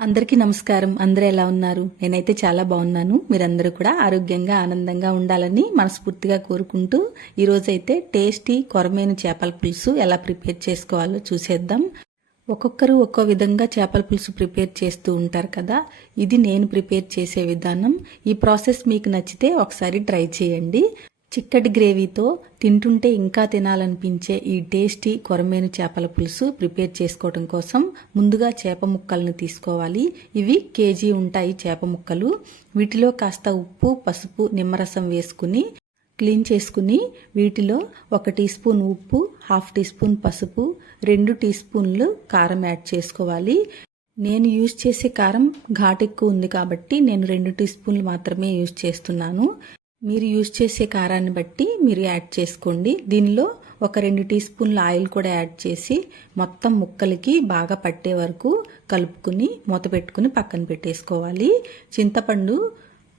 అందరికీ నమస్కారం. అందరూ ఎలా ఉన్నారు? నేనైతే చాలా బాగున్నాను. మీరందరూ కూడా ఆరోగ్యంగా ఆనందంగా ఉండాలని మనస్ఫూర్తిగా కోరుకుంటూ ఈరోజైతే టేస్టీ కొరమేను చేపల పులుసు ఎలా ప్రిపేర్ చేసుకోవాలో చూసేద్దాం. ఒక్కొక్కరు ఒక్కో విధంగా చేపల పులుసు ప్రిపేర్ చేస్తూ ఉంటారు కదా. ఇది నేను ప్రిపేర్ చేసే విధానం. ఈ ప్రాసెస్ మీకు నచ్చితే ఒకసారి ట్రై చేయండి. చిక్కటి గ్రేవీతో తింటుంటే ఇంకా తినాలనిపించే ఈ టేస్టీ కొరమేను చేపల పులుసు ప్రిపేర్ చేసుకోవడం కోసం ముందుగా చేప ముక్కలను తీసుకోవాలి. ఇవి కేజీ ఉంటాయి చేప ముక్కలు. వీటిలో కాస్త ఉప్పు, పసుపు, నిమ్మరసం వేసుకుని క్లీన్ చేసుకుని వీటిలో 1 టీ స్పూన్ ఉప్పు, 1/2 టీ స్పూన్ పసుపు, 2 టీ స్పూన్లు కారం యాడ్ చేసుకోవాలి. నేను యూజ్ చేసే కారం ఘాటు ఎక్కువ ఉంది కాబట్టి నేను 2 టీ స్పూన్లు మాత్రమే యూజ్ చేస్తున్నాను. మీరు యూజ్ చేసే కారాన్ని బట్టి మీరు యాడ్ చేసుకోండి. దీనిలో ఒక 2 టీ స్పూన్ల ఆయిల్ కూడా యాడ్ చేసి మొత్తం ముక్కలకి బాగా పట్టే వరకు కలుపుకుని మూత పెట్టుకుని పక్కన పెట్టేసుకోవాలి. చింతపండు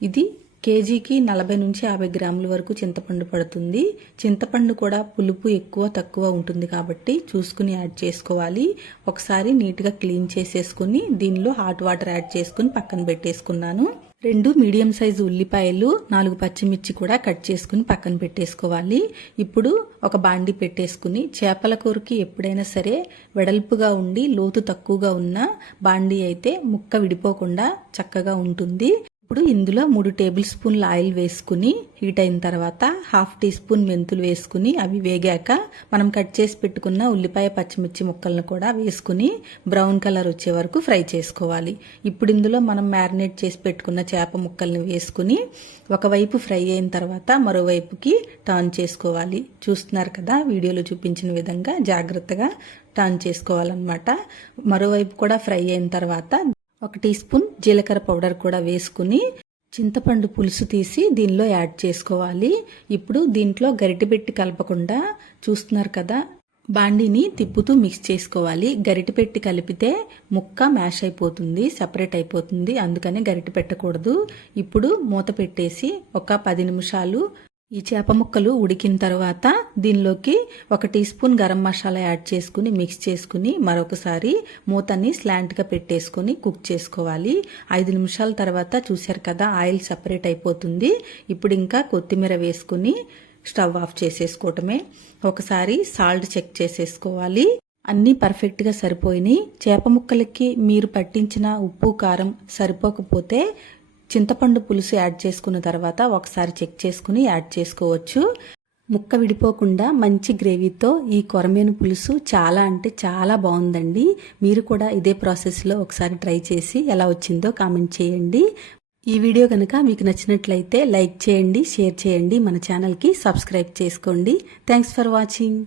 ఇది కేజీకి 40 నుంచి 50 గ్రాముల వరకు చింతపండు పడుతుంది. చింతపండు కూడా పులుపు ఎక్కువ తక్కువ ఉంటుంది కాబట్టి చూసుకుని యాడ్ చేసుకోవాలి. ఒకసారి నీట్గా క్లీన్ చేసేసుకుని దీనిలో హాట్ వాటర్ యాడ్ చేసుకుని పక్కన పెట్టేసుకున్నాను. 2 మీడియం సైజు ఉల్లిపాయలు, 4 పచ్చిమిర్చి కూడా కట్ చేసుకుని పక్కన పెట్టేసుకోవాలి. ఇప్పుడు ఒక బాండి పెట్టేసుకుని చేపల కూరకి ఎప్పుడైనా సరే వెడల్పుగా ఉండి లోతు తక్కువగా ఉన్న బాండి అయితే ముక్క విడిపోకుండా చక్కగా ఉంటుంది. ఇప్పుడు ఇందులో 3 టేబుల్ స్పూన్ల ఆయిల్ వేసుకుని హీట్ అయిన తర్వాత 1/2 టీ స్పూన్ మెంతులు వేసుకుని అవి వేగాక మనం కట్ చేసి పెట్టుకున్న ఉల్లిపాయ పచ్చిమిర్చి ముక్కలను కూడా వేసుకుని బ్రౌన్ కలర్ వచ్చే వరకు ఫ్రై చేసుకోవాలి. ఇప్పుడు ఇందులో మనం మ్యారినేట్ చేసి పెట్టుకున్న చేప ముక్కల్ని వేసుకుని ఒకవైపు ఫ్రై అయిన తర్వాత మరోవైపుకి టర్న్ చేసుకోవాలి. చూస్తున్నారు కదా, వీడియోలో చూపించిన విధంగా జాగ్రత్తగా టర్న్ చేసుకోవాలన్నమాట. మరోవైపు కూడా ఫ్రై అయిన తర్వాత 1 టీ స్పూన్ జీలకర్ర పౌడర్ కూడా వేసుకుని చింతపండు పులుసు తీసి దీనిలో యాడ్ చేసుకోవాలి. ఇప్పుడు దీంట్లో గరిటె పెట్టి కలపకుండా చూస్తున్నారు కదా, బాండీని తిప్పుతూ మిక్స్ చేసుకోవాలి. గరిటె పెట్టి కలిపితే ముక్క మ్యాష్ అయిపోతుంది, సెపరేట్ అయిపోతుంది. అందుకని గరిటె పెట్టకూడదు. ఇప్పుడు మూత పెట్టేసి ఒక 10 నిమిషాలు ఈ చేప ముక్కలు ఉడికిన తర్వాత దీనిలోకి 1 teaspoon garam masala add చేసుకుని మిక్స్ చేసుకుని మరొకసారి మూతని స్లాంట్గా పెట్టేసుకుని కుక్ చేసుకోవాలి. 5 నిమిషాల తర్వాత చూశారు కదా, ఆయిల్ సెపరేట్ అయిపోతుంది. ఇప్పుడు ఇంకా కొత్తిమీర వేసుకుని స్టవ్ ఆఫ్ చేసేసుకోవటమే. ఒకసారి సాల్ట్ చెక్ చేసేసుకోవాలి. అన్నీ పర్ఫెక్ట్గా సరిపోయినాయి. చేప ముక్కలకి మీరు పట్టించిన ఉప్పు కారం సరిపోకపోతే చింతపండు పులుసు యాడ్ చేసుకున్న తర్వాత ఒకసారి చెక్ చేసుకుని యాడ్ చేసుకోవచ్చు. ముక్క విడిపోకుండా మంచి గ్రేవీతో ఈ కొరమేను పులుసు చాలా అంటే చాలా బాగుందండి. మీరు కూడా ఇదే ప్రాసెస్లో ఒకసారి ట్రై చేసి ఎలా వచ్చిందో కామెంట్ చేయండి. ఈ వీడియో కనుక మీకు నచ్చినట్లయితే లైక్ చేయండి, షేర్ చేయండి, మన ఛానల్కి సబ్స్క్రైబ్ చేసుకోండి. Thanks for watching.